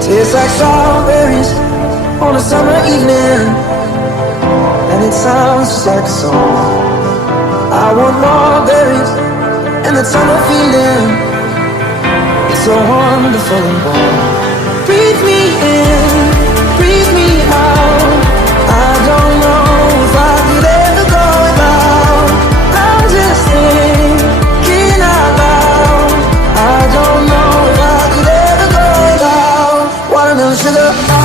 Tastes like strawberries on a summer evening, and it sounds just like a song. I want more berries and that summer feeling. It's so wonderful and warm. Breathe me in, breathe me out. I don't know if I could ever go without. I'm just thinking out loud. I don't know if I could ever go without watermelon sugar.